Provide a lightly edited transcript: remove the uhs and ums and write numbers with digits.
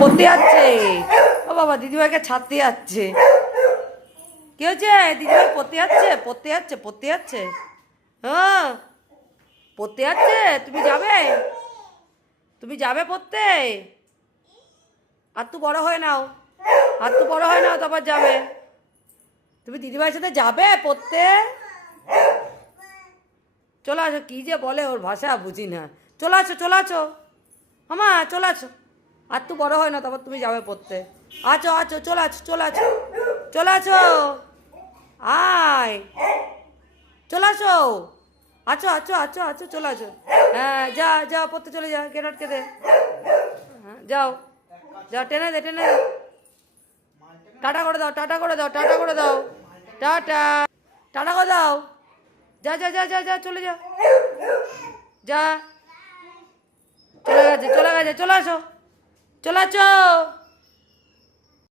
পড়তে যাচ্ছে। ও বাবা, দিদিভাইকে ছাড়তে যাচ্ছে। কি হয়েছে? দিদিভাই পড়তে যাচ্ছে, পড়তে যাচ্ছে, পড়তে যাচ্ছে। হ্যাঁ, পড়তে যাচ্ছে। তুমি যাবে? তুমি যাবে পড়তে? আর তো বড় হয়ে নাও, আর তো বড় হয়ে নাও, তারপর যাবে। তুমি দিদিভাইয়ের সাথে যাবে পড়তে? চলে আসো। কী যে বলে, ওর ভাষা বুঝি না। চলে আসো, চলে আসো মামা, চলে আসো। আর তো বড় হয় না, তারপর তুমি যাবে পড়তে। আছো আছো, চলে আছো, চলে আছো, চলে আসো। আয়, চলে আসো। আছো আছো আছো আছো, চলে আসো। হ্যাঁ, যা যা, পড়তে চলে যা, গেট আটকে দে। হ্যাঁ, যাও যাও, টেনে দে, টেনে দে। টাটা করে দাও, টাটা করে দাও, টাটা করে দাও, টাটা, টাটা করে দাও। যা যা যা যা যা, চলে যা, যা। চলে গেছে, চলে গেছে, চলে আসো, চলে আসো।